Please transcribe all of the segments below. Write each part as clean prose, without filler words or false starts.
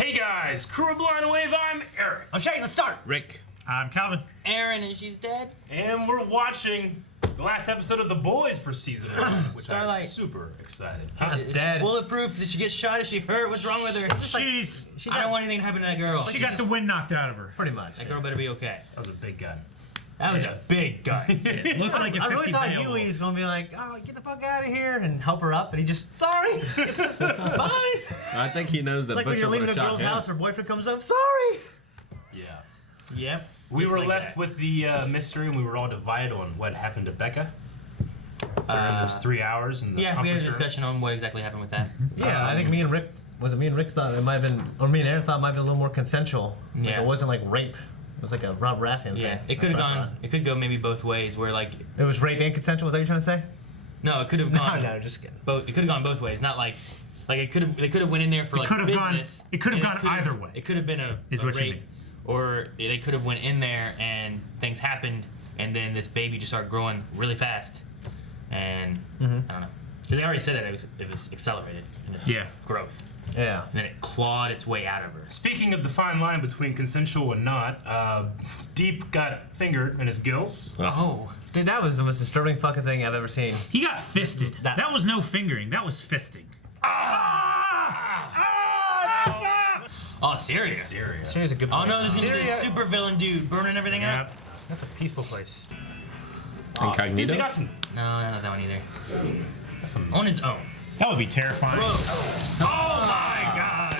Hey guys, Crew of Blind Wave, I'm Eric. I'm Shane, let's start. Rick. I'm Calvin. Aaron, and she's dead. And we're watching the last episode of The Boys for season 1, which Starlight. I'm super excited. Is she Dead. bulletproof? Did she get shot? Is she hurt? What's wrong with her? I don't want anything to happen to that girl. She got the wind knocked out of her. Pretty much. That girl better be okay. That was a big gun. That was a big gun. It looked like a 50 I really thought Beowulf. Huey's gonna be like, oh, get the fuck out of here and help her up, and he just, sorry, bye. I think he knows that It's like when Butcher you're leaving would've a shot girl's him. house, her boyfriend comes up, sorry. Yeah. Yep. We Just were like left that. with the mystery, and we were all divided on what happened to Becca during those 3 hours in the Yeah, we had a conference room. discussion on what exactly happened with that. Yeah, I think me and Rick thought it might have been, or me and Aaron thought it might have been a little more consensual. Like Yeah. it wasn't like rape. It was like a Rob Raffin thing. Yeah, it That's could have what I gone. thought. It could go maybe both ways. Where like, It was rape and consensual. Is that what you're trying to say? no, it could have gone. No, just kidding. Both. It could have gone both ways. Not like it could have. They could have went in there for like could have gone- business. it could have and gone either way, It could have been a is what you rape, mean. or they could have went in there and things happened, and then this baby just started growing really fast, and I don't know. Because they already said that it was accelerated in its growth, Yeah. and then it clawed its way out of her. Speaking of the fine line between consensual and not, Deep got fingered in his gills. Oh, Dude, that was the most disturbing fucking thing I've ever seen. He got fisted. That- That was no fingering. That was fisting. oh, Syria. Syria. Syria's a good Oh place. no, this is Syria. a super villain dude burning everything up. Yep. That's a peaceful place. Dude, Incognito? they got some, No, not that one either. some On his own. That would be terrifying. Oh my god.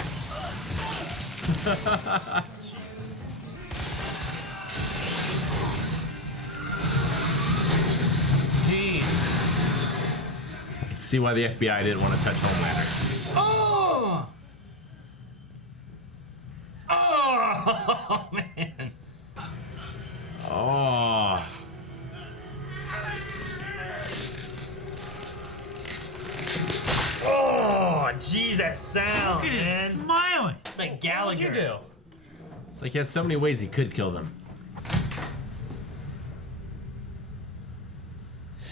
Jeez. I can see why the FBI didn't want to touch Homelander. Oh! Oh man. Oh. Oh, jeez, that sound, Look at man. him smiling. It's like What'd Gallagher. you do? It's like he has so many ways he could kill them.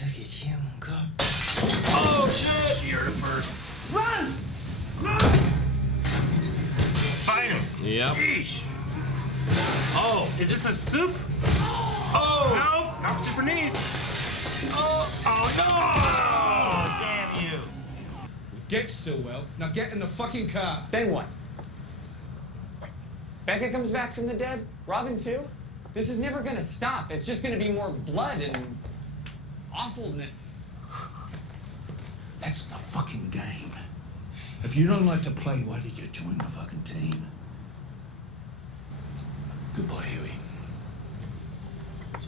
Look at you go. Oh shit! You heard it first. Run! Fight him. Yep. Yeesh. Oh, is this a soup? Oh! No, not super knees. Oh no! Oh, damn you! Get Stillwell. Now get in the fucking car. Then what? Becca comes back from the dead? Robin too? This is never gonna stop. It's just gonna be more blood and awfulness. That's the fucking game. If you don't like to play, why did you join the fucking team? Goodbye, Huey.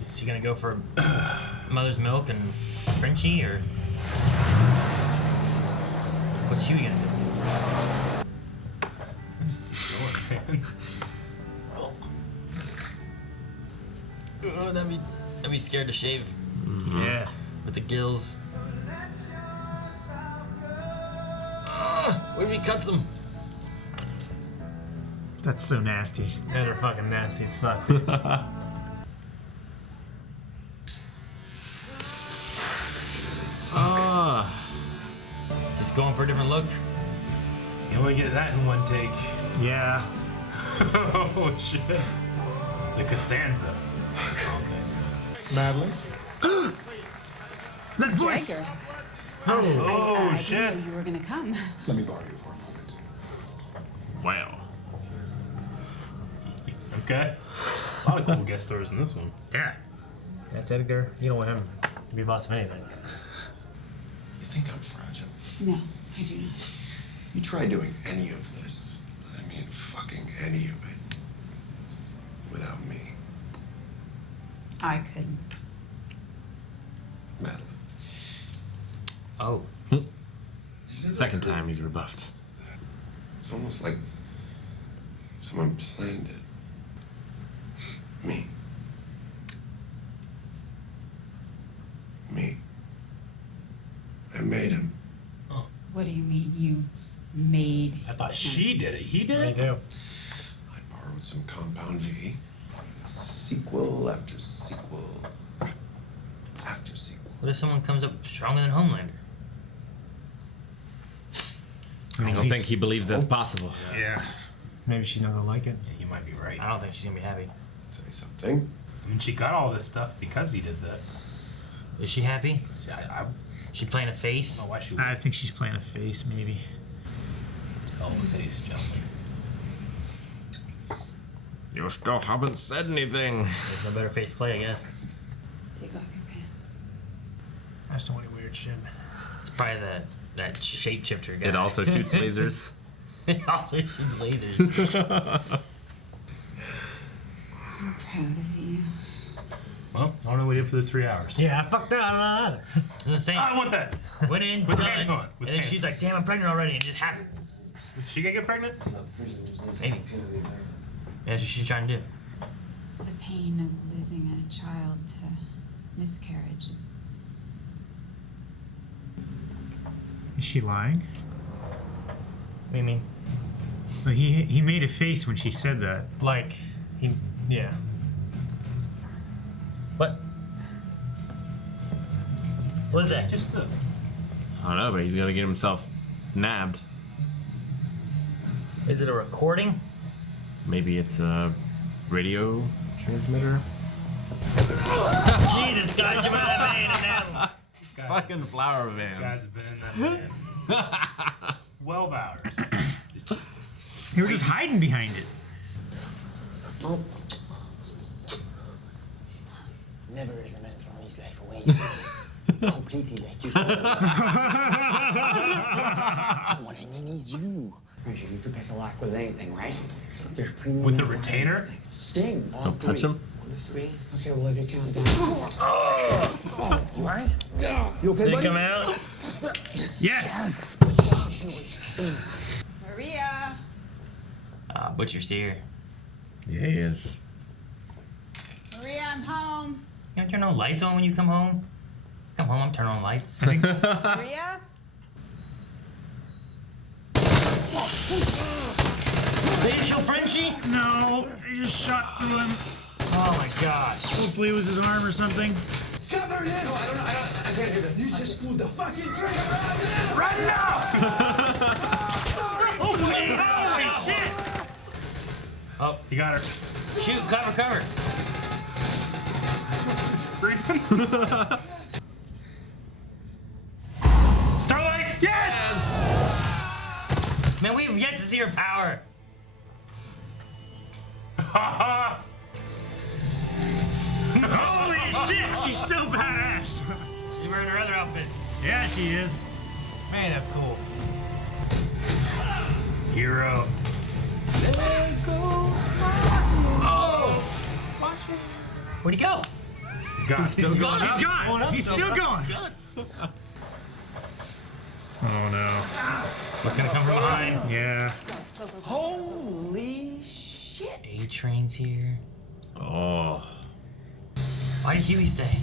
Is she gonna go for mother's milk and Frenchie, or what's Huey gonna do? Oh, that'd be scared to shave Yeah. with the gills. What if he cuts them? That's so nasty. Guys are fucking nasty as fuck. Just going for a different look. You only get that in one take. Yeah. Oh shit. The Costanza. Madeline? That voice. Stryker. Oh I shit. didn't know you were gonna come. Let me borrow you for a moment. Wow. Okay. A lot of cool guest stars in this one. Yeah. That's Edgar. You don't want him to be boss of anything. You think I'm fragile? No, I do not. You try doing any of this. I mean, fucking any of it. Without me. I couldn't. Madeline. Oh. Second time he's rebuffed. It's almost like someone planned it. Me. Me. I made him. What do you mean you made? I thought she did it. He did Me it? too. I borrowed some Compound V. Sequel after sequel. After sequel. What if someone comes up stronger than Homelander? I don't think he believes that's possible. Yeah. Maybe she's not gonna like it. Yeah, you might be right. I don't think she's gonna be happy. Say something. I mean, she got all this stuff because he did that. Is she happy? I She playing a face? don't know why she I think she's playing a face, maybe. would. Oh, face, gentlemen. You still haven't said anything. There's no better face play, I guess. Take off your pants. I just don't want any weird shit. It's probably that shapeshifter guy. It also shoots lasers. It also shoots lasers. I'm proud of you. Well, I don't know what we did for those 3 hours. Yeah, fuck that. I don't know either. I'm just saying. I want that. Went in, With done, pants on, with and then pants she's on. like, "Damn, I'm pregnant already," and it just happened. Did she get pregnant? Maybe. That's what she's trying to do. The pain of losing a child to miscarriage is Is she lying? What do you mean? Like, he made a face when she said that. Like, yeah. What? What is that? Just I don't know, but he's gonna get himself nabbed. Is it a recording? Maybe it's a radio transmitter. Jesus, guys, you might have made it now. Fucking flower guys vans. have been in that van 12 hours. They were just hiding behind it. Never is a man from his life away. Completely like you. What I mean is you. You can pick a lock with anything, right? There's With the retainer? Sting. Don't touch him. 1, 2, 3. Okay, well, if you count down. You alright? You okay, Did it buddy? come out? Yes! Maria. Butcher's here. Yeah, he is. Maria, I'm home. You don't turn no lights on when you come home? Come home, I'm turning on lights. Maria. They didn't show Frenchie? No, they just shot through him. Oh my gosh. Hopefully it was his arm or something. Cover it! No, I can't do this. You just pulled the fucking trigger Right now! Holy shit! Oh, You got her. shoot, cover. Starlight! Yes! Man, we have yet to see her power. Holy shit, she's so badass. She's wearing her other outfit. Yeah, she is. Man, that's cool. Hero. Oh! Where'd he go? He's gone. Still going He's up. gone. He's still going. Oh no. What's gonna come from behind? Yeah. Holy shit. A-Train's here. Oh. Why did Huey stay?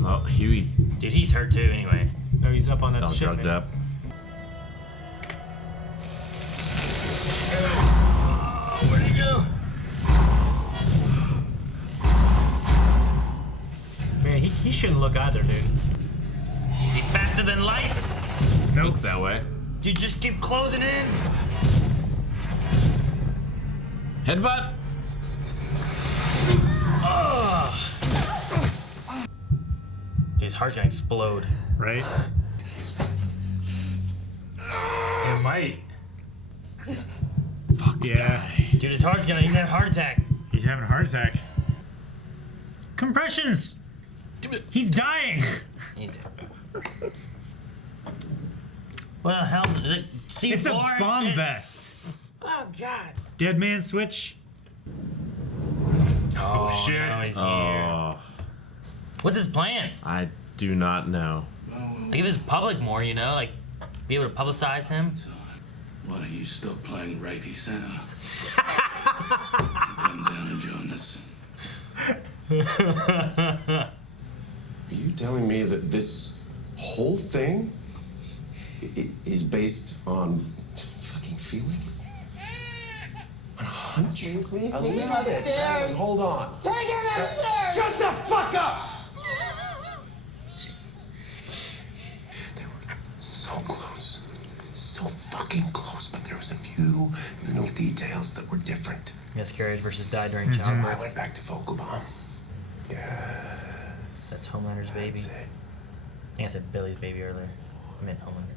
Well, Huey's Dude, he's hurt too anyway. No, he's up on that all shit, drugged man. up. Oh, where'd he go? Man, he shouldn't look either, dude. Is he faster than light? Looks that way. Dude, just keep closing in. Headbutt. His heart's gonna explode. Right? It might. Fuck's Yeah. guy. Dude, he's gonna have a heart attack. He's having a heart attack. Compressions! He's dying! What the hell is it? C4 It's a bomb shit? vest. Oh, God. Dead man switch? Oh, shit. now he's here. Oh, What's his plan? I do not know. Like, if it's public more, you know? Like, be able to publicize him? Why don't you stop playing rapey Santa? Come down and join us. Are you telling me that this whole thing is based on fucking feelings? On a hunch? Can you please A take him little bit. upstairs? Hold on. Take him upstairs! Shut the fuck up! They were so close. So fucking close, but there was a few little details that were different. Miscarriage versus die during I childbirth. went back to Vogelbaum. Yes. That's Homelander's baby. That's it. I think I said Billy's baby earlier. I meant Homelander.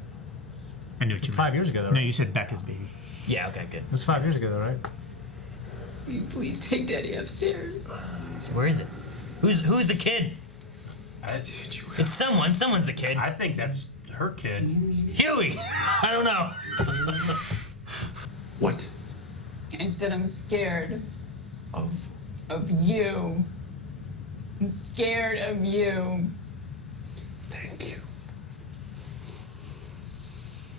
I knew what you 5 meant. years ago, though. No, Right? you said Becca's baby. Yeah, okay, good. It was 5 years ago, though, right? Will you please take Daddy upstairs? So where is it? Who's the kid? It's someone. Someone's the kid. I think that's her kid. Huey! I don't know. What? I said I'm scared Of? of you. I'm scared of you. Thank you.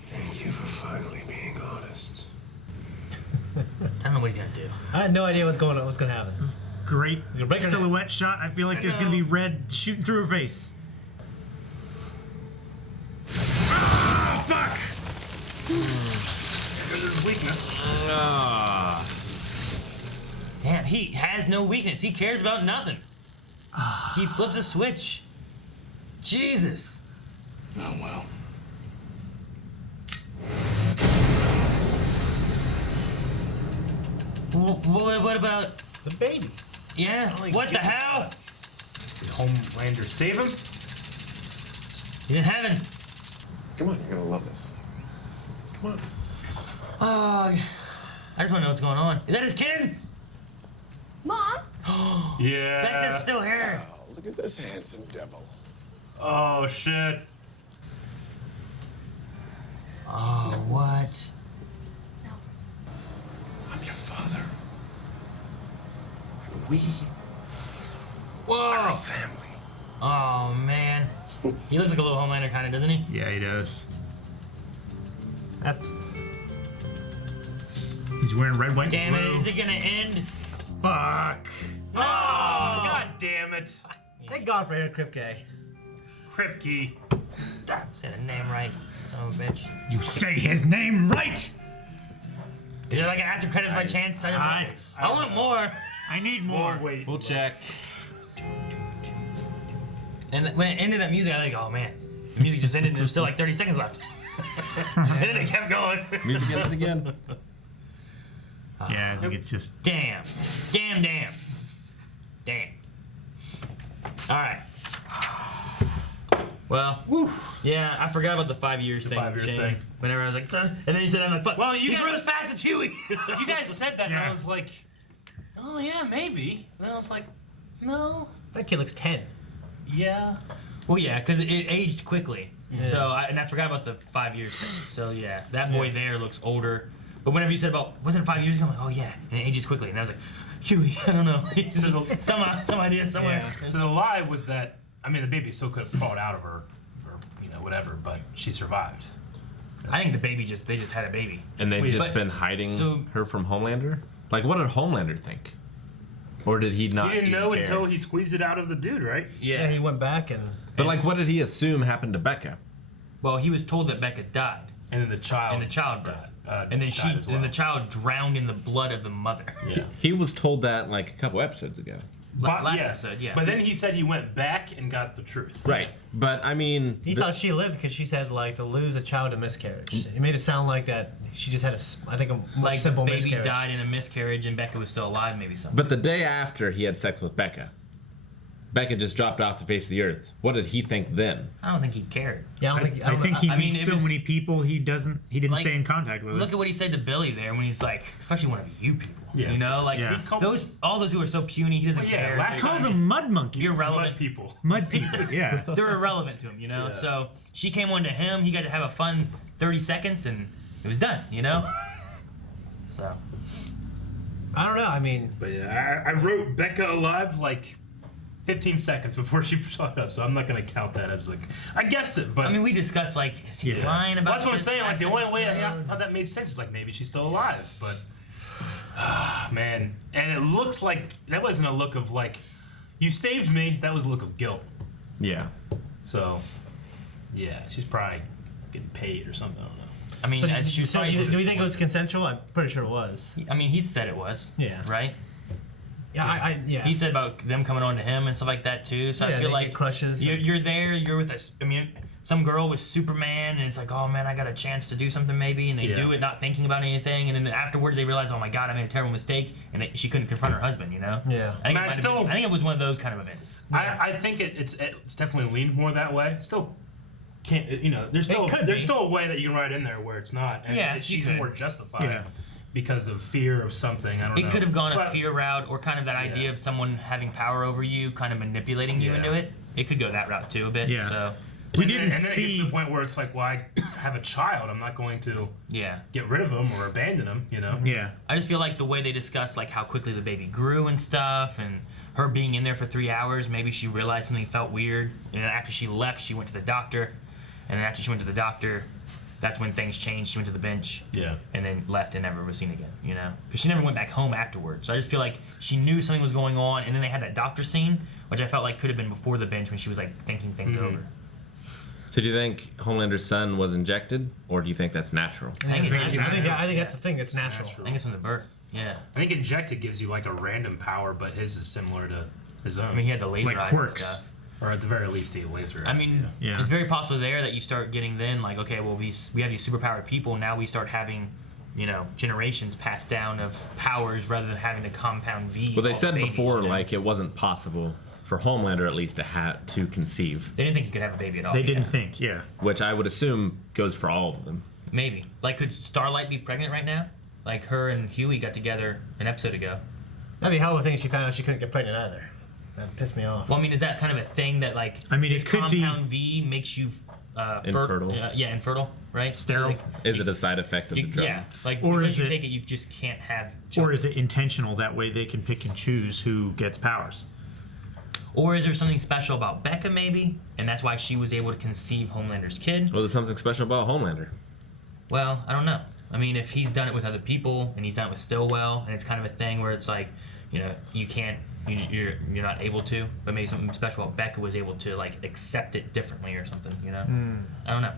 Thank you for finally being honest. I don't know what he's gonna do. I had no idea what's going on. What's gonna happen? Great gonna break her neck. silhouette shot. I feel like there's gonna be red shooting through her face. Ah, fuck! There's his weakness. Damn, he has no weakness. He cares about nothing. He flips a switch. Jesus. Oh well. What about? The baby. Yeah. What the hell? Did Homelander save him? He's in heaven. Come on, you're gonna love this. Come on. Oh, I just want to know what's going on. Is that his kid? Mom? Yeah. Becca's still here. Oh, look at this handsome devil. Oh shit. Oh, what? I'm your father. And we Whoa. are a family. Oh man. He looks like a little Homelander kind of, doesn't he? Yeah, he does. That's. He's wearing red, white, Damn and it! blue. Is it gonna end? Fuck! Oh, god damn it. Thank God for Eric Kripke. Kripke. Say the name right. Oh, bitch. You say his name right! Is there like an after credits by chance? I want more. I need more. Oh, wait. We'll check. And when it ended that music, I was like, oh man, the music just ended and there's still like 30 seconds left. And then it kept going. Music ended again. Yeah, I think it's just. Damn. All right. Well, yeah, I forgot about the 5 years thing. 5 year Shane. thing. Whenever I was like, and then you said, I'm like, fuck. Well, you he guys- grew as fast as Huey. You guys said that and Yeah. I was like, oh yeah, maybe. And then I was like, no. That kid looks 10. Yeah. Well, yeah, because it aged quickly. So, I forgot about the 5 years thing. So, yeah, that boy there looks older. But whenever you said about, wasn't it 5 years ago? I'm like, oh, yeah, and it ages quickly. And I was like, Huey, I don't know. He's just some idea somewhere. Yeah. So the lie was that, I mean, the baby still could have crawled out of her, or, you know, whatever, but she survived. I think the baby they just had a baby. And they've Wait, just but- been hiding so- her from Homelander? Like, what did Homelander think? Or did he not He didn't even know care? until he squeezed it out of the dude, right? Yeah, he went back and. But, like, what did he assume happened to Becca? Well, he was told that Becca died. And then the child. And the child died. And then died as well. and the child drowned in the blood of the mother. Yeah. He was told that, like, a couple episodes ago. Last yeah. episode, yeah. But then he said he went back and got the truth. Right. But, I mean... He thought she lived because she said, like, to lose a child to miscarriage. It made it sound like that she just had I think, a much like simple the baby miscarriage. died in a miscarriage and Becca was still alive, maybe something. But the day after he had sex with Becca, Becca just dropped off the face of the earth. What did he think then? I don't think he cared. Yeah, I don't think. I think he I mean, meets it so was- many people he didn't Like, stay in contact with. Look at what he said to Billy there when he's like, especially one of you people. Yeah. You know, like Yeah. all those people are so puny. He doesn't Well, yeah, care. last He calls them mud monkeys. Irrelevant Mud people. Mud people, yeah. They're irrelevant to him, you know. Yeah. So she came on to him. He got to have a fun 30 seconds, and it was done. You know. So I don't know. I mean, But yeah, I wrote Becca alive like 15 seconds before she shot up, so I'm not gonna count that as like I guessed it. But I mean, we discussed like, is he yeah. lying about? Well, that's what I'm this saying. Like the only way episode? how that made sense is like maybe she's still alive, but man, and it looks like that wasn't a look of like you saved me. That was a look of guilt. Yeah. So yeah, she's probably getting paid or something. I don't know. I mean, so she was do probably- you think it was consensual? I'm pretty sure it was. I mean, he said it was. Yeah. Right. Yeah, yeah. He said about them coming on to him and stuff like that too. So Yeah, I feel they like get crushes. You're there. You're with us. I mean, some girl with Superman, and it's like, oh man, I got a chance to do something maybe, and they do it not thinking about anything, and then afterwards they realize, oh my god, I made a terrible mistake, and she couldn't confront her husband, you know? Yeah. I think it was one of those kind of events. I think it's definitely leaned more that way. Still can't, there's still a way that you can write in there where it's not, and she's more justified because of fear of something. I don't know. It could have gone a fear route, or kind of that idea of someone having power over you, kind of manipulating you into it. It could go that route too a bit. Yeah. So. We and didn't then it gets see to the point where it's like, well, I have a child. I'm not going to get rid of him or abandon him, Yeah. I just feel like the way they discuss like how quickly the baby grew and stuff, and her being in there for 3 hours, maybe she realized something felt weird, and then after she left, she went to the doctor, and then after she went to the doctor, that's when things changed. She went to the bench, and then left and never was seen again, because she never went back home afterwards. So I just feel like she knew something was going on, and then they had that doctor scene, which I felt like could have been before the bench when she was like thinking things over. So do you think Homelander's son was injected, or do you think that's natural? I think that's the thing. It's natural. I think it's from the birth. Yeah. I think injected gives you like a random power, but his is similar to his own. I mean, he had the laser eyes and stuff. Or at the very least, the laser. I mean, it's very possible there that you start getting then like, okay, well, we have these superpowered people. Now we start having, generations passed down of powers rather than having to compound V. Well, they said before, like, it wasn't possible for Homelander at least to conceive. They didn't think he could have a baby at all. They didn't think, Which I would assume goes for all of them. Maybe. Like, could Starlight be pregnant right now? Like, her and Huey got together an episode ago. That'd be a hell of a thing if she found out she couldn't get pregnant either. That pissed me off. Well, I mean, is that kind of a thing that, like, it could compound V makes you infertile? Infertile, right? Sterile. So, like, is it a side effect of the drug? Yeah. Like, or because is you it, take it, you just can't have children. Or is it intentional? That way they can pick and choose who gets powers. Or is there something special about Becca, maybe? And that's why she was able to conceive Homelander's kid? Well, there's something special about Homelander. Well, I don't know. I mean, if he's done it with other people, and he's done it with Stillwell, and it's kind of a thing where it's like, you can't, you're not able to, but maybe something special about Becca was able to, like, accept it differently or something, I don't know.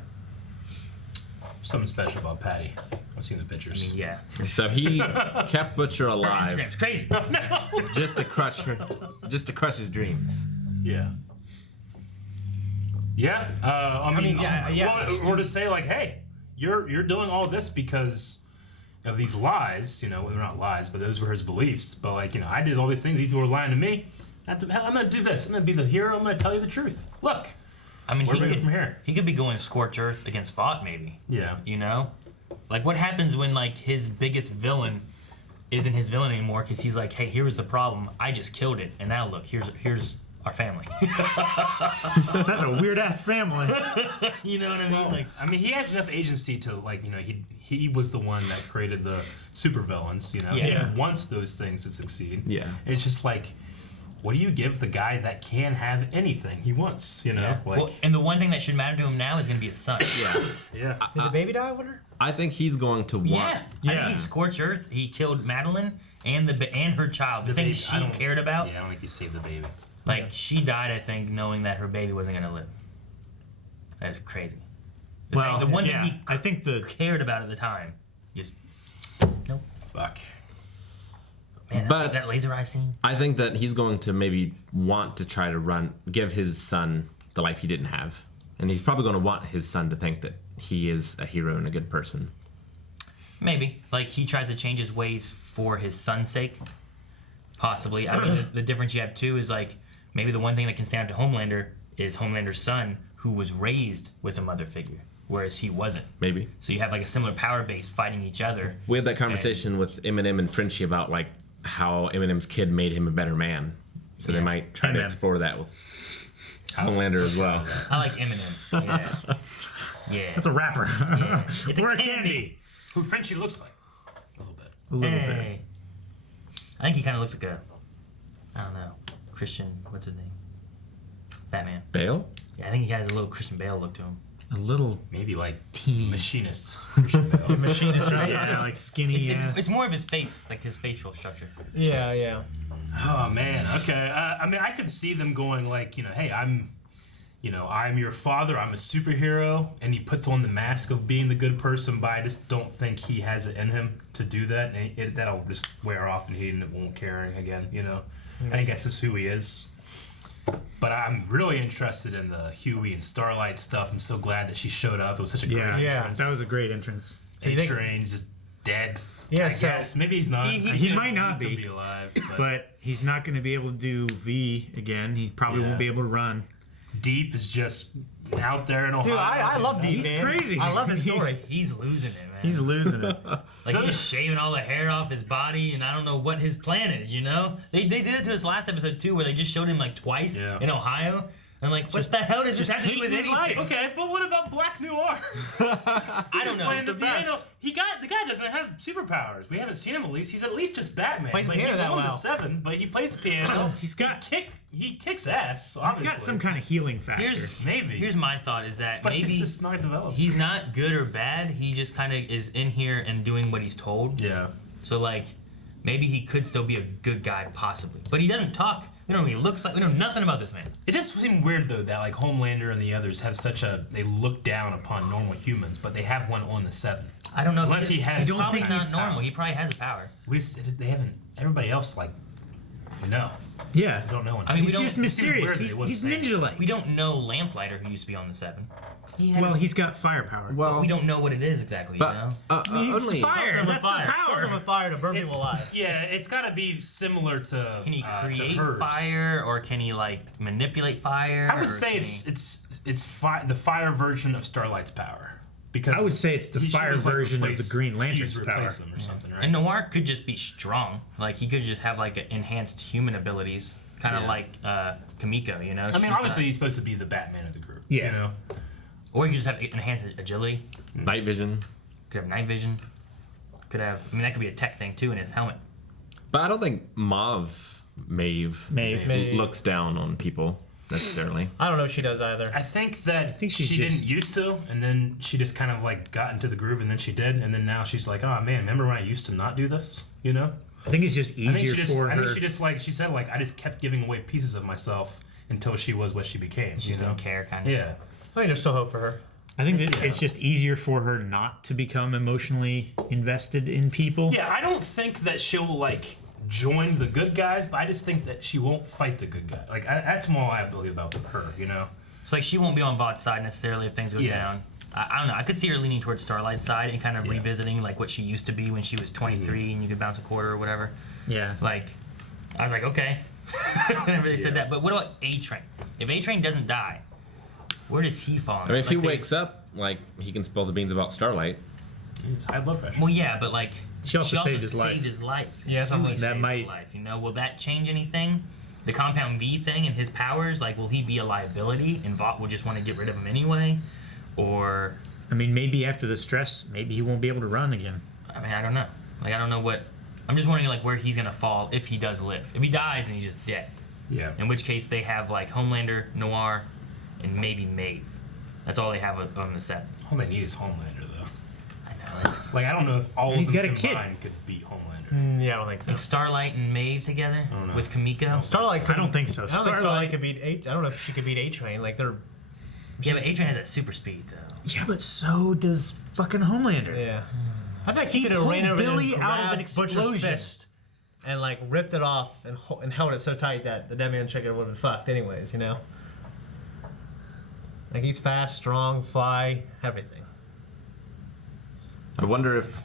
Something special about Patty. I've seen the pictures. I mean, yeah. So he kept Butcher alive. Instagram's crazy. No. just to crush his dreams. Yeah. Yeah. I mean, or to say like, hey, you're doing all this because of these lies. They're not lies, but those were his beliefs. But like, I did all these things. These people were lying to me. I'm gonna do this. I'm gonna be the hero. I'm gonna tell you the truth. Look. I mean, he could be going scorch earth against Vought, maybe. Yeah. Like, what happens when, like, his biggest villain isn't his villain anymore because he's like, hey, here's the problem. I just killed it, and now look, here's our family. That's a weird-ass family. You know what I mean? Like, I mean, he has enough agency to, like, he was the one that created the supervillains, He wants those things to succeed. Yeah. And it's just like, what do you give the guy that can have anything he wants, Yeah. Like, and the one thing that should matter to him now is going to be his son. Yeah. Did the baby die, I wonder? I think he's going to want... I think he scorched earth. He killed Madeline and her child. The thing she cared about. Yeah, I don't think he saved the baby. Like, she died, I think, knowing that her baby wasn't going to live. That's crazy. The one thing he cared about at the time, just... Nope. Fuck. Man, but that laser eye scene. I think that he's going to maybe want to try to give his son the life he didn't have. And he's probably going to want his son to think that he is a hero and a good person. Maybe. Like, he tries to change his ways for his son's sake. Possibly. I mean, the difference you have, too, is, like, maybe the one thing that can stand up to Homelander is Homelander's son, who was raised with a mother figure, whereas he wasn't. Maybe. So you have, like, a similar power base fighting each other. We had that conversation with Eminem and Frenchie about, like, how Eminem's kid made him a better man. So they might try to explore that with Homelander as well. I like Eminem. Yeah. That's a rapper. Yeah. It's We're a candy. Who Frenchie looks like. A little bit. I think he kind of looks like I don't know, Christian, what's his name? Batman. Bale? Yeah, I think he has a little Christian Bale look to him. A little... Maybe like teeny. Machinist. Christian Bale. Machinist, right? Yeah, like skinny it's more of his face, like his facial structure. Yeah. Oh, man. Okay. I mean, I could see them going like, hey, I'm your father. I'm a superhero. And he puts on the mask of being the good person, but I just don't think he has it in him to do that. And that'll just wear off and he won't care again, I think that's just who he is. But I'm really interested in the Huey and Starlight stuff. I'm so glad that she showed up. It was such a great entrance. That was a great entrance. A-Train's just dead. Yeah, I guess. Maybe he's not. He might not he be. Could be alive. But he's not going to be able to do V again. He probably won't be able to run. Deep is just out there in Ohio. Dude, I love Deep, He's man. crazy. I love his story. He's losing it, man. He's losing it. Like, he's shaving all the hair off his body, and I don't know what his plan is, you know? They did it to us last episode, too, where they just showed him, like, twice in Ohio. I'm like, what the hell does this have to do with his anything? life. Okay, but what about Black Noir? I don't know. Playing the piano. The guy doesn't have superpowers. We haven't seen him at least. He's at least just Batman. Plays but piano he's that on well. the 7, but he plays piano. He kicks ass. Obviously. He's got some kind of healing factor. Here's my thought is that But maybe it's just not developed. he's not good or bad. He just kind of is in here and doing what he's told. Yeah. So, like, maybe he could still be a good guy, possibly. But he doesn't talk. We don't know what he looks like. We know nothing about this man. It does seem weird though that like Homelander and the others have they look down upon normal humans, but they have one on the 7. I don't know. Unless he has. He's probably not normal. He probably has a power. They haven't. Everybody else no. Yeah. We don't know. I mean, he's just mysterious. He's ninja-like. We don't know Lamplighter, who used to be on the 7. He's got firepower. But we don't know what it is exactly. But, you know, He's fire. That's the power. Something with fire to burn people alive. Yeah, it's got to be similar to. Can he create to hers. fire, or can he like manipulate fire? I would say it's the fire version of Starlight's power. Because I would say it's the fire version of the Green Lantern's power. Him or something, right? And Noir could just be strong. Like he could just have like enhanced human abilities, kind of like Kamiko. You know. I mean, obviously he's supposed to be the Batman of the group. Yeah. You know. Or you could just have enhanced agility. Night vision. Could have night vision. Could have. I mean, that could be a tech thing too in his helmet. But I don't think Maeve looks down on people necessarily. I don't know if she does either. I think that she didn't used to, and then she just kind of like got into the groove, and then she did, and then now she's like, oh man, remember when I used to not do this? You know? I think it's just easier for her. I think she just like she said like I just kept giving away pieces of myself until she was what she became. She just don't care, kind of. Yeah. I think there's still hope for her. I think that it's just easier for her not to become emotionally invested in people. Yeah, I don't think that she'll like join the good guys, but I just think that she won't fight the good guy. Like that's more I believe about her, you know. It's like she won't be on Vaught's side necessarily if things go down. I don't know. I could see her leaning towards Starlight's side and kind of revisiting like what she used to be when she was 23 and you could bounce a quarter or whatever. Yeah. Like, I was like, okay. Whenever they said that. But what about A-Train? If A-Train doesn't die, where does he fall? I mean, if he wakes up, like, he can spill the beans about Starlight. It's high blood pressure. Well, yeah, but like, she also saved his life. Yeah, something like that might. Life, you know, will that change anything? The Compound V thing and his powers, like, will he be a liability and Vought will just want to get rid of him anyway? Or, I mean, maybe after the stress, maybe he won't be able to run again. I mean, I don't know. Like, I don't know what. I'm just wondering, like, where he's gonna fall if he does live. If he dies, then he's just dead. Yeah. In which case, they have like Homelander, Noir, and maybe Maeve. That's all they have on the set. All they need is Homelander, though. I know. It's, Like, I don't know if all He's of them got a kid. combined could beat Homelander. Yeah, I don't think so. like Starlight and Maeve together don't know. with Kamiko. Starlight. I don't think so. I don't think Starlight could beat I don't know if she could beat A-Train. Like they're. Yeah, but A-Train has that super speed though. Yeah, but so does fucking Homelander. Yeah. I think he could pulled have ran over Billy and out of an grabbed Butcher's explosion. fist and like ripped it off and held it so tight that the Demian trigger would have been fucked anyways, you know? Like he's fast, strong, fly, everything. I wonder if,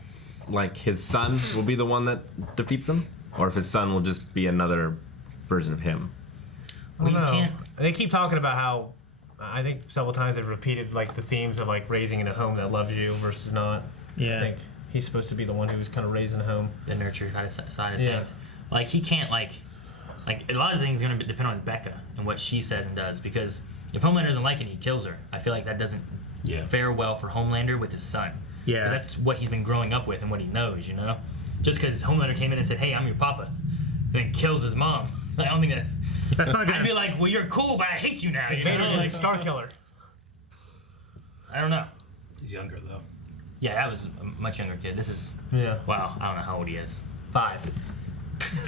like, his son will be the one that defeats him, or if his son will just be another version of him. I don't Well, you know. can't- They keep talking about how I think several times they've repeated like the themes of like raising in a home that loves you versus not. Yeah. I think he's supposed to be the one who's kind of raised in a home. The nurture kind of side of Yeah. things. Like he can't like a lot of things are gonna depend on Becca and what she says and does because if Homelander doesn't like it, he kills her. I feel like that doesn't fare well for Homelander with his son. Yeah. Because that's what he's been growing up with and what he knows, you know. Just because Homelander came in and said, "Hey, I'm your papa," and then kills his mom. I don't think that. That's not gonna. I'd be like, "Well, you're cool, but I hate you now." You know, Vader like Star Killer. I don't know. He's younger, though. Yeah, that was a much younger kid. This is Yeah. wow. I don't know how old he is. 5.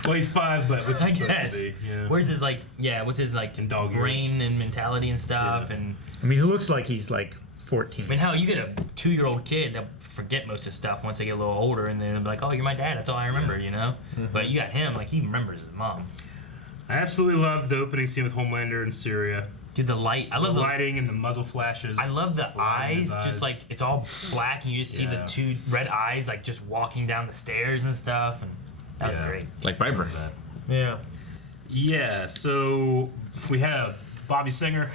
Well, he's 5, but what's I he supposed guess. to be? Yeah. Where's his like? Yeah, what's his like In dog years. brain and mentality and stuff? Yeah. And I mean, he looks like he's like 14. I mean, how you get a 2-year-old kid that forget most of stuff once they get a little older, and then they'll be like, "Oh, you're my dad. That's all I remember," you know. But you got him, like he remembers his mom. I absolutely love the opening scene with Homelander in Syria. Dude, the light. I love the lighting and the muzzle flashes. I love the eyes. Just like it's all black, and you just see the two red eyes like just walking down the stairs and stuff, and that was great. It's like Brightburn. Yeah. Yeah. So we had a Bobby Singer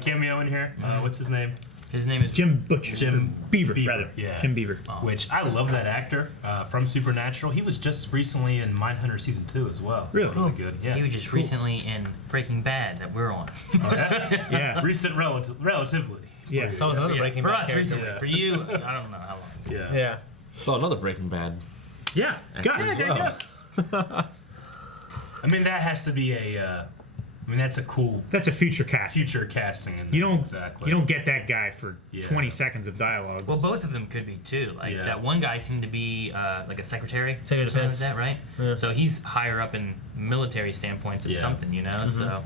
cameo in here. What's his name? His name is Jim Butcher. Jim Beaver, rather. Yeah. Jim Beaver. Which I love that actor from Supernatural. He was just recently in Mindhunter season 2 as well. Really? Really good. Yeah. He was just recently in Breaking Bad that we're on. Oh, yeah? Yeah. Recent relatively. Yeah. That was another Breaking For Bad us character. recently. Yeah. For you, I don't know how long. Yeah. Yeah. Saw another Breaking Bad. Yeah. Gus. Yeah, Yes. I mean, that has to be a. I mean, that's a cool That's a future cast. future casting. You don't exactly. you don't get that guy for Yeah. 20 seconds of dialogue. Well, both of them could be too. Like Yeah. that one guy seemed to be like a secretary. Secretary of or something like Defense. that, right? Yeah. So he's higher up in military standpoints of Yeah. something, you know. So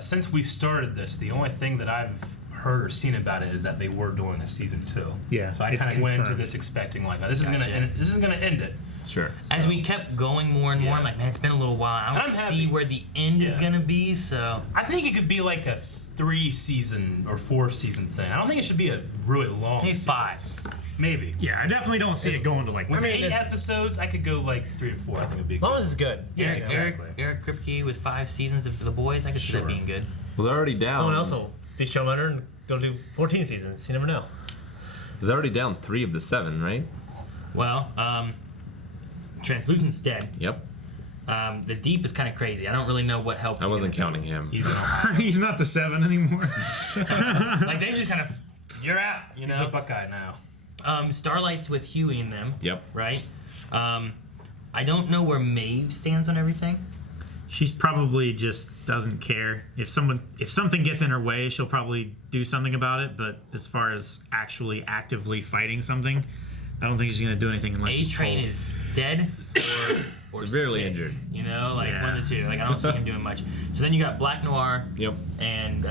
Since we started this, the only thing that I've heard or seen about it is that they were doing a season 2. Yeah, So I it's kind of went into confirmed. this expecting like, oh, this is Gotcha. gonna end it. Sure. as we kept going more and more, I'm like, man, it's been a little while. I don't I'm see happy. where the end is Yeah. gonna be. So I think it could be like a 3-season or 4-season thing. I don't think it should be a really long. maybe series. 5. Maybe. Yeah, I definitely don't see it going to like. With 8 it's- episodes, I could go like 3 to 4. I think it'd be As long good. as it's good. Yeah, Eric, exactly. Eric Kripke with 5 seasons of The Boys. I could see that Sure. being good. Well, they're already down. Someone else will be showrunner and go do 14 seasons. You never know. They're already down 3 of the 7, right? Well, Translucent's dead. Yep. The Deep is kind of crazy. I don't really know what helped. I wasn't him. counting him. He's in Ohio. He's not the 7 anymore. Like they just kind of, you're out. You He's a know. Buckeye now. Starlight's with Huey and them. Yep. Right. I don't know where Maeve stands on everything. She's probably just doesn't care. If something gets in her way, she'll probably do something about it. But as far as actually actively fighting something, I don't think she's gonna do anything unless she's A-Train told. is dead or Severely sick, injured. You know, like Yeah. one of the two. Like I don't see him doing much. So then you got Black Noir Yep. and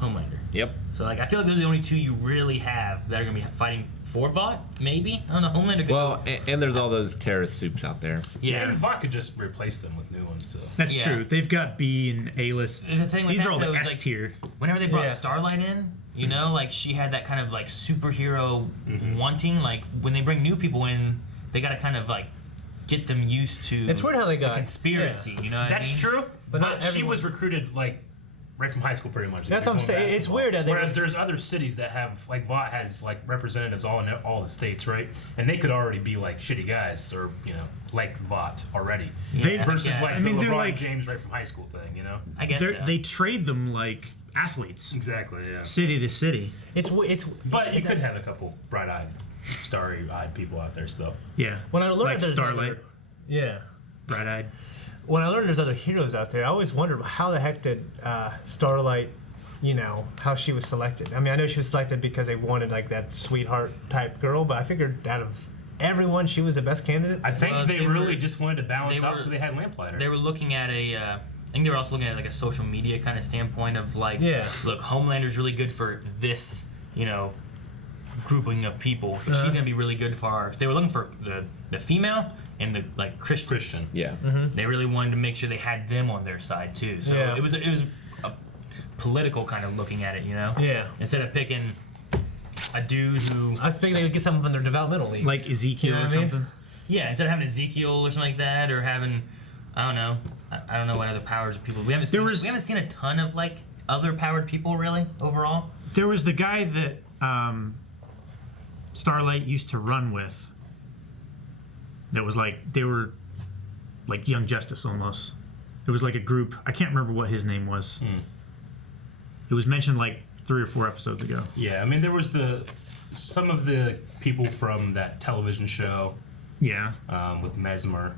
Homelander. Yep. So like I feel like those are the only two you really have that are gonna be fighting for Vought. Maybe I don't know. Homelander. Could Well, and there's all those terrorist soups out there. yeah. And Vought could just replace them with new ones too. That's Yeah. true. They've got B and A list. The thing with These that, are all though, the is, S like, tier. Whenever they brought Yeah. Starlight in, you know, like she had that kind of like superhero wanting. Like when they bring new people in, they gotta kind of like get them used to. It's weird how they the got conspiracy. You know, what That's I mean? true. But But not she everyone- was recruited like right from high school, pretty much. That's what I'm Playing saying. It's basketball. weird that they Whereas were- there's other cities that have like Vought has like representatives all in all the states, right? And they could already be like shitty guys or like Vought already. They- Versus I guess. like I mean, the they're LeBron like- James right from high school thing, you know? I guess. So. They trade them like athletes, Exactly. Yeah. city to city. It's But you could have a couple bright-eyed, starry-eyed people out there still. Yeah. when I learned like there's Starlight, other, yeah. bright-eyed. When I learned there's other heroes out there, I always wondered how the heck did Starlight, how she was selected. I mean, I know she was selected because they wanted like that sweetheart type girl, but I figured out of everyone, she was the best candidate. I think Well, they they really were- just wanted to balance they out, were- so they had Lamplighter. They were looking at I think they were also looking at like a social media kind of standpoint of like, Yeah. look, Homelander's really good for this, grouping of people. But she's gonna be really good for our. They were looking for the female and the like Christian. Yeah. They really wanted to make sure they had them on their side too. So Yeah. it was a political kind of looking at it, Yeah. Instead of picking a dude who, I think they would get something from their developmental league. Like Ezekiel You know or what I mean? something. yeah, instead of having Ezekiel or something like that, or having, I don't know, I don't know what other powers of people. We haven't seen a ton of like other powered people really overall. There was the guy that Starlight used to run with. That was like they were like Young Justice almost. It was like a group. I can't remember what his name was. It was mentioned like 3 or 4 episodes ago. Yeah, I mean, there was some of the people from that television show Yeah. with Mesmer.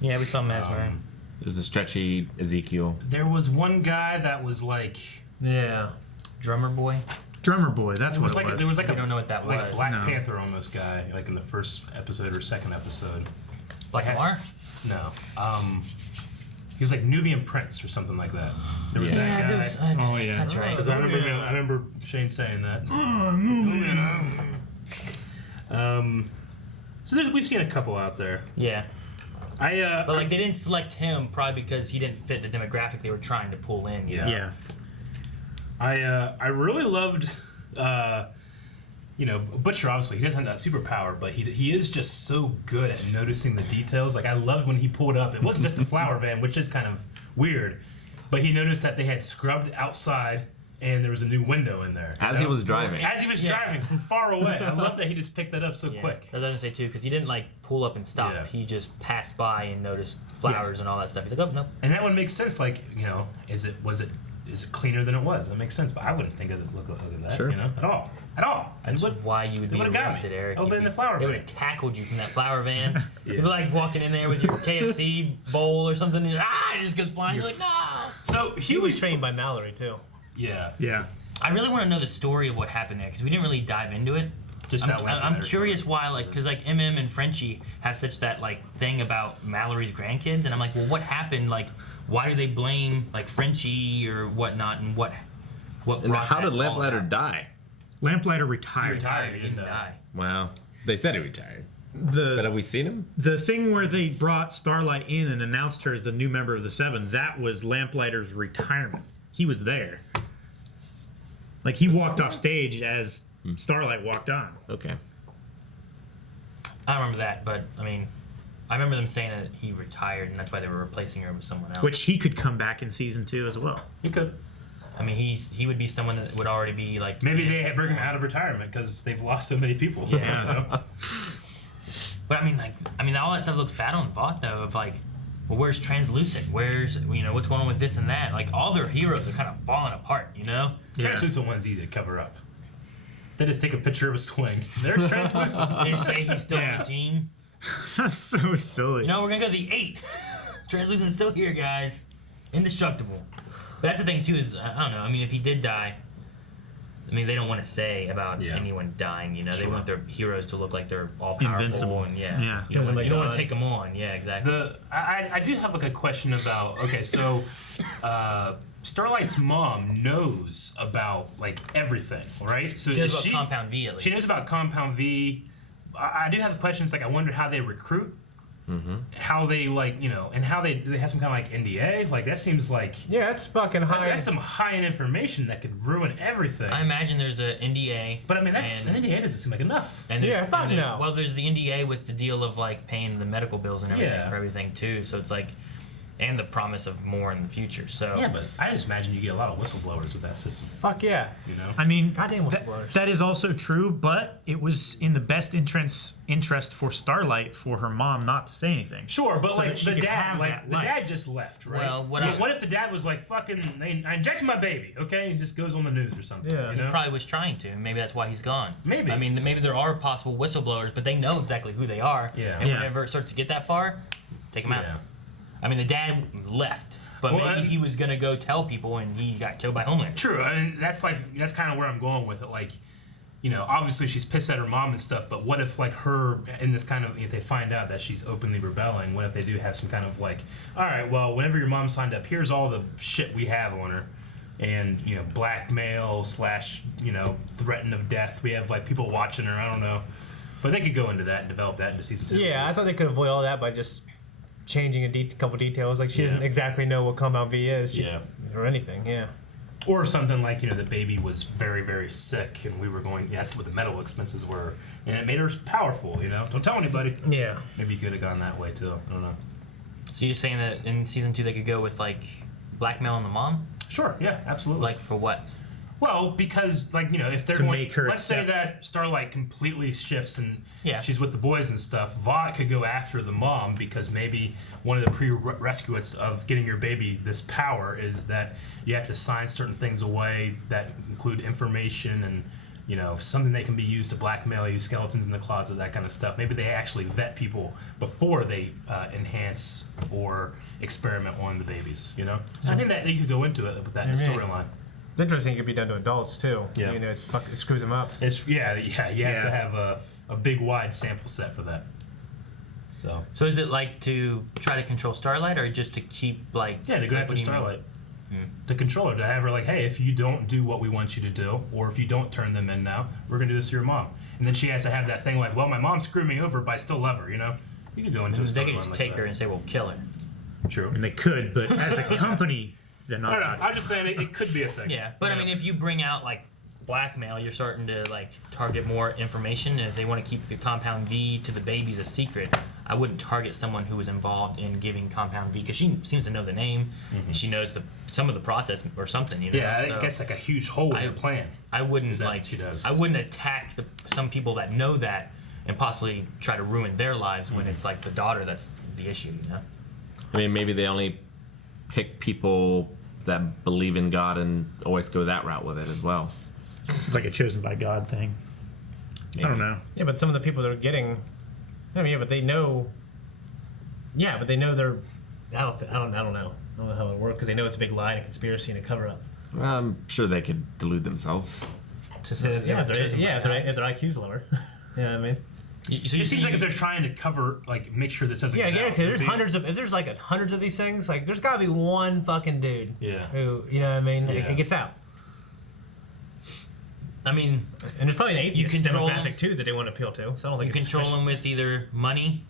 Yeah, we saw Mesmer. There's a stretchy Ezekiel. There was one guy that was like yeah. Drummer boy. Drummer Boy. That's it what was it like was. there was like We a don't know what that like was. a Black No. Panther almost guy, like in the first episode or second episode. Black Noir. No, he was like Nubian Prince or something like that. There was that guy. there was. Oh, yeah. That's right. 'Cause I remember Shane saying that. So we've seen a couple out there. Yeah. But like they didn't select him probably because he didn't fit the demographic they were trying to pull in. You know? Yeah. I really loved, Butcher. Obviously, he doesn't have that superpower, but he is just so good at noticing the details. Like I loved when he pulled up. It wasn't just a flower van, which is kind of weird, but he noticed that they had scrubbed outside and there was a new window in there. As he was driving. As he was driving from far away. I love that he just picked that up so quick. That's what I was gonna say too, because he didn't like pull up and stop. Yeah. He just passed by and noticed flowers and all that stuff. He's like, oh no. And that one makes sense. Like, is it cleaner than it was? That makes sense. But I wouldn't think of it look at that. Sure. At all. That's why you would be arrested, Eric. I would have been in the flower They van. would have tackled you from that flower van. You'd be like walking in there with your KFC bowl or something, and it just goes flying. You're like, no. So he was trained by Mallory too. Yeah. Yeah. I really want to know the story of what happened there because we didn't really dive into it. I'm curious why, like, because like MM and Frenchie have such that like thing about Mallory's grandkids, and I'm like, well, what happened? Like, why do they blame like Frenchie or whatnot, and what? And how did Lamplighter die? Lamplighter retired. He retired. He didn't die. Wow. They said he retired. But have we seen him? The thing where they brought Starlight in and announced her as the new member of the Seven, that was Lamplighter's retirement. He was there. Like, he walked off stage as Starlight walked on. Okay. I don't remember that, but I mean, I remember them saying that he retired, and that's why they were replacing her with someone else. Which he could come back in season 2 as well. He could. I mean, he would be someone that would already be like. Maybe they bring him out of retirement because they've lost so many people. Yeah. But I mean, all that stuff looks bad on Vought though. Of like, well, where's Translucent? Where's what's going on with this and that? Like all their heroes are kind of falling apart. Translucent one's easy to cover up. They just take a picture of a swing. There's Translucent. They say he's still on the team. That's so silly. We're gonna go to the 8. Translucent's still here, guys. Indestructible. But that's the thing too is I don't know. I mean, if he did die, I mean they don't want to say about anyone dying. They want their heroes to look like they're all powerful invincible. And Yeah. You don't want to take them on. Yeah, exactly. I do have like a question about. Okay, so Starlight's mom knows about like everything, right? So she knows about Compound V. At least. She knows about Compound V. I do have the questions. Like I wonder how they recruit. Mm-hmm. How they and how they have some kind of like NDA. Like that seems like that's fucking high. That's some high-end information that could ruin everything. I imagine there's an NDA, but I mean an NDA doesn't seem like enough. And fuck no. Well, there's the NDA with the deal of like paying the medical bills and everything for everything too. So it's like, and the promise of more in the future. So yeah, but I just imagine you get a lot of whistleblowers with that system. Fuck yeah. I mean, goddamn whistleblowers. That is also true, but it was in the best interest for Starlight for her mom not to say anything. Sure, but so like the dad just left, right? Well, what if the dad was like, "Fucking, I injected my baby," okay? He just goes on the news or something. Yeah, he probably was trying to. Maybe that's why he's gone. Maybe. I mean, maybe there are possible whistleblowers, but they know exactly who they are. Yeah. And whenever it starts to get that far, take them out. I mean, the dad left, but maybe he was gonna go tell people, and he got killed by Homelander. True, I mean, that's kind of where I'm going with it. Like, obviously she's pissed at her mom and stuff, but what if like her in this kind of if they find out that she's openly rebelling? What if they do have some kind of like, all right, well, whenever your mom signed up, here's all the shit we have on her, and blackmail / threaten of death. We have like people watching her. I don't know, but they could go into that and develop that into season 2. Yeah, I thought they could avoid all that by just changing a couple details. Like she doesn't exactly know what Compound V is. Or anything. Yeah. Or something like the baby was very very sick and we were going. That's what the medical expenses were, and it made her powerful. Don't tell anybody. Yeah. Maybe you could have gone that way too. I don't know. So you're saying that in season 2 they could go with like blackmail on the mom? Sure. Yeah. Absolutely. Like for what? Well, because if they're to going, make her let's say that Starlight completely shifts and Yeah. she's with the boys and stuff, Vought could go after the mom because maybe one of the prerequisites of getting your baby this power is that you have to sign certain things away that include information and, you know, something that can be used to blackmail you, skeletons in the closet, that kind of stuff. Maybe they actually vet people before they enhance or experiment on the babies, you know? So I think that you could go into it with that storyline. It's interesting it could be done to adults, too. Yeah. You know, it screws them up. It's you have to have a big, wide sample set for that. So is it like to try to control Starlight or just to keep like... Yeah, to go after Starlight. The controller, to have her like, hey, if you don't do what we want you to do, or if you don't turn them in now, we're going to do this to your mom. And then she has to have that thing like, well, my mom screwed me over, but I still love her, you know? You can go into a They could storyline just like take that. her and say, "Well, kill her." True. And they could, but as a company, they're I not. don't know. I'm just saying it could be a thing. Yeah, but I mean, if you bring out like blackmail, you're starting to like target more information. And if they want to keep the Compound V to the babies a secret, I wouldn't target someone who was involved in giving Compound V because she seems to know the name and she knows some of the process or something. You know? Yeah, So it gets like a huge hole in your plan. I wouldn't Is that like. what she does? I wouldn't attack some people that know that and possibly try to ruin their lives when it's like the daughter that's the issue. You know. I mean, maybe they only pick people that believe in God and always go that route with it as well. It's like a chosen by God thing. I don't know. Yeah, but some of the people that are getting, I mean, yeah, but they know. Yeah, but they know they're. I don't know. I don't know how it works because they know it's a big lie and a conspiracy and a cover up. I'm sure they could delude themselves. To say that If their IQ's lower. Yeah, I mean. So It seems like if they're trying to cover, like, make sure this doesn't. Yeah, I get out, guarantee there's it'd be- hundreds of. If there's like hundreds of these things, like there's got to be one fucking dude. Yeah. Who you know what I mean? Yeah. It gets out. I mean, And there's probably an atheist control demographic them. too that they want to appeal to. So I don't think you it's control just them with either money,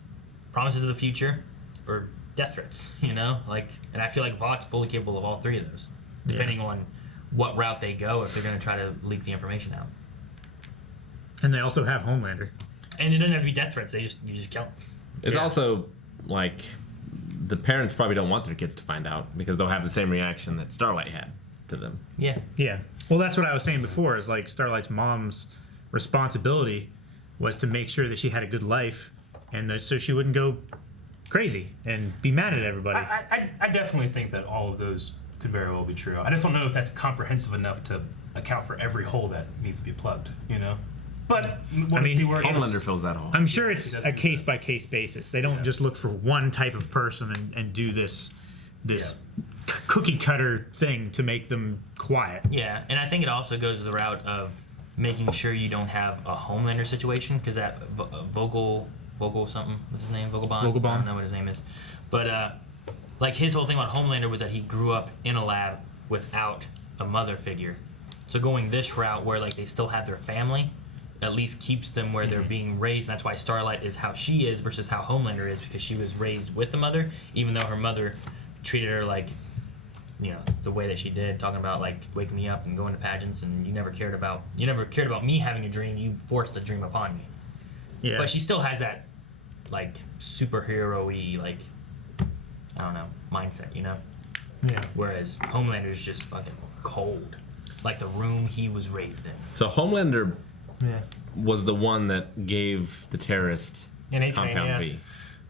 promises of the future, or death threats. You know, like, and I feel like Vaught's fully capable of all three of those, depending on what route they go if they're going to try to leak the information out. And they also have Homelander. And it doesn't have to be death threats. You just kill them. It's Yeah. also like the parents probably don't want their kids to find out because they'll have the same reaction that Starlight had to them. Yeah. Yeah. Well, that's what I was saying before. Is like Starlight's mom's responsibility was to make sure that she had a good life, and so she wouldn't go crazy and be mad at everybody. I definitely think that all of those could very well be true. I just don't know if that's comprehensive enough to account for every hole that needs to be plugged. You know. But we'll see where it gets. Homelander fills that hole. I'm sure it's He does a do case by case basis. They don't just look for one type of person and do this cookie cutter thing to make them quiet. Yeah, and I think it also goes the route of making sure you don't have a Homelander situation because that Vogel something, what's his name? Vogelbaum? Vogelbaum. I don't know what his name is. But like his whole thing about Homelander was that he grew up in a lab without a mother figure. So going this route where like they still have their family at least keeps them where they're being raised. And that's why Starlight is how she is versus how Homelander is because she was raised with a mother, even though her mother treated her like, you know, the way that she did, talking about like waking me up and going to pageants, and you never cared about me having a dream. You forced a dream upon me. Yeah. But she still has that like superhero-y, like, I don't know, mindset, you know? Yeah. Whereas Homelander is just fucking cold. Like the room he was raised in. So Homelander Yeah. was the one that gave the terrorist And A-Train, Compound yeah. V.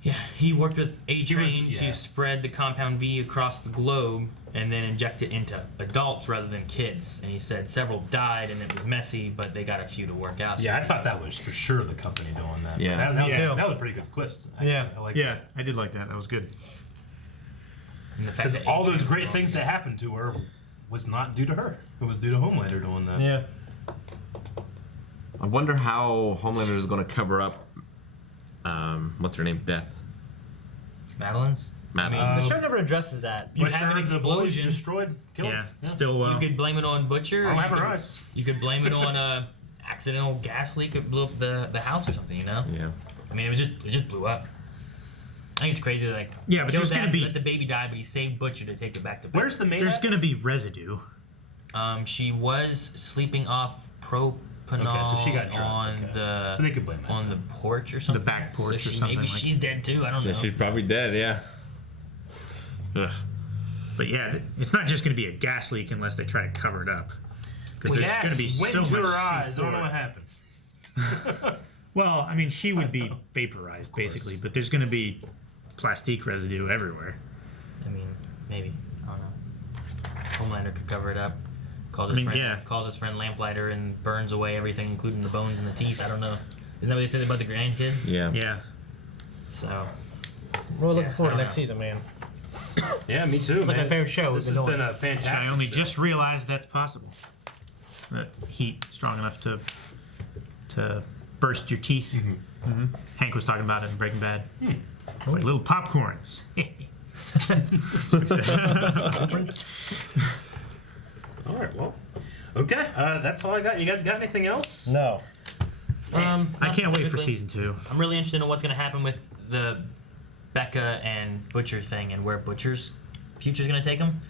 Yeah, he worked with A-Train yeah. to spread the Compound V across the globe and then inject it into adults rather than kids. And he said several died and it was messy, but they got a few to work out. Yeah, I thought that was for sure the company doing that. Yeah. That was a pretty good twist. Actually. Yeah. I like Yeah, I did like that. That was good. And the fact because that all A-Train those was great wrong. things that happened to her was not due to her. It was due to Homelander doing that. Yeah. I wonder how Homelander is going to cover up what's her name's death. Madeline's? Madeline. The show never addresses that. You have an the boys explosion. destroyed, killed. Yeah, still You could blame it on Butcher. I'll or have you her could- eyes. You could blame it on a accidental gas leak that blew up the house or something, you know? Yeah. I mean, it just blew up. I think it's crazy that, like, Yeah, but killed there's gonna dad, be- let the baby die, but he saved Butcher to take it back to bed. Where's the maid? There's at? going to be residue. She was sleeping off propanol Okay, so she got drunk. on Okay. the So they could blame that on too. the porch or something. back porch so or something Maybe like she's dead too. I don't So know. she's probably dead, yeah. Ugh. But yeah, it's not just going to be a gas leak unless they try to cover it up. Because there's Gas going to be went so into much her eyes. I don't know C4. what happened. Well, I mean, she would be vaporized basically, but there's going to be plastique residue everywhere. I mean, maybe. I don't know. Homelander could cover it up. Calls his I mean, friend, yeah. calls his friend Lamplighter and burns away everything, including the bones and the teeth. I don't know. Isn't that what they said about the grandkids? Yeah. Yeah. So. We're looking Yeah, forward I to don't next know. season, man. Yeah, me too. It's like my favorite show This we've has been been on. a fantastic. I only show. just realized that's possible. That heat strong enough to burst your teeth. Mm-hmm. Hank was talking about it in Breaking Bad. Like little popcorns. All right. Well. Okay. That's all I got. You guys got anything else? No. I not can't wait for specifically. season 2. I'm really interested in what's going to happen with the Becca and Butcher thing and where Butcher's future's gonna take him.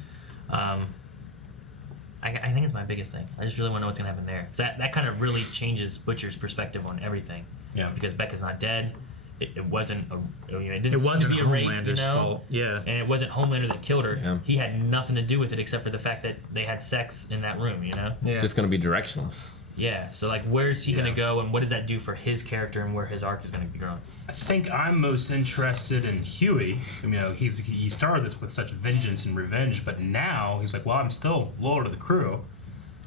I think it's my biggest thing. I just really want to know what's gonna happen there. 'Cause that kind of really changes Butcher's perspective on everything. Yeah. Because Becca's not dead. It wasn't. It wasn't Homelander's fault. Yeah. And it wasn't Homelander that killed her. Yeah. He had nothing to do with it except for the fact that they had sex in that room. It's just going to be directionless. Yeah. So like, where's he gonna go, and what does that do for his character and where his arc is gonna be growing? I think I'm most interested in Huey. He started this with such vengeance and revenge, but now he's like, well, I'm still loyal to the crew.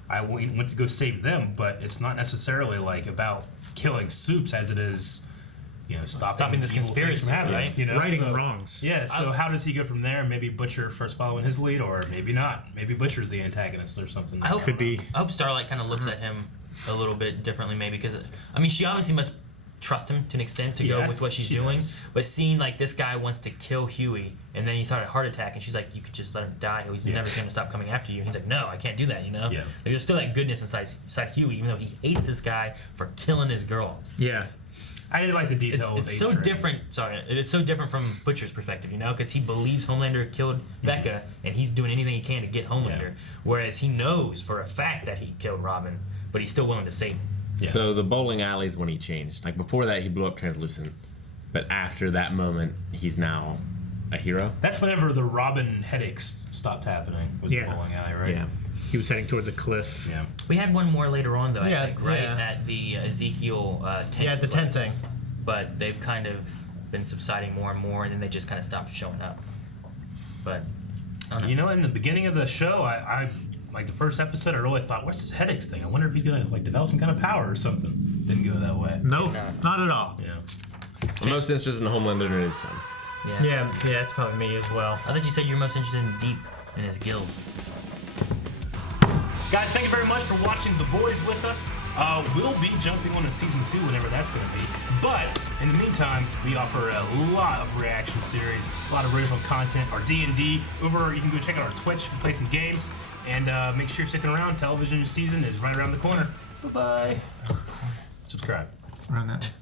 I went to go save them, but it's not necessarily like about killing Soups as it is, stopping this evil things conspiracy, from happening, right? Righting wrongs. Yeah. So how does he go from there? Maybe Butcher starts following his lead, or maybe not. Maybe Butcher's the antagonist or something. I hope be. I hope Starlight kind of looks at him a little bit differently, maybe, because she obviously must trust him to an extent to go with what she's doing. Does. But seeing like this guy wants to kill Huey, and then he's had a heart attack, and she's like, "You could just let him die. He's never going to stop coming after you." And he's like, "No, I can't do that." Yeah. Like, there's still that goodness inside Huey, even though he hates this guy for killing his girl. Yeah. I did like the detail. It's so different. Sorry, it's so different from Butcher's perspective, because he believes Homelander killed Becca, and he's doing anything he can to get Homelander. Whereas he knows for a fact that he killed Robin, but he's still willing to save him. Yeah. So the bowling alley's when he changed. Like before that, he blew up Translucent, but after that moment, he's now a hero. That's whenever the Robin headaches stopped happening. Was the bowling alley, right? Yeah. He was heading towards a cliff. Yeah. We had one more later on, though. Yeah, I think, right yeah. at the Ezekiel tent. Yeah, the tent place. thing. But they've kind of been subsiding more and more, and then they just kind of stopped showing up. But I don't know. In the beginning of the show, I like the first episode, I really thought, what's this headaches thing? I wonder if he's gonna develop some kind of power or something. Didn't go that way. Nope, not at all. Yeah. I'm most interested in Homelander and his son. Yeah, it's probably me as well. I thought you said you're most interested in Deep and his gills. Guys, thank you very much for watching The Boys with us. We'll be jumping on to season 2 whenever that's going to be. But in the meantime, we offer a lot of reaction series, a lot of original content. Our D&D over. You can go check out our Twitch, play some games, and make sure you're sticking around. Television season is right around the corner. Bye bye. Subscribe. Around that way.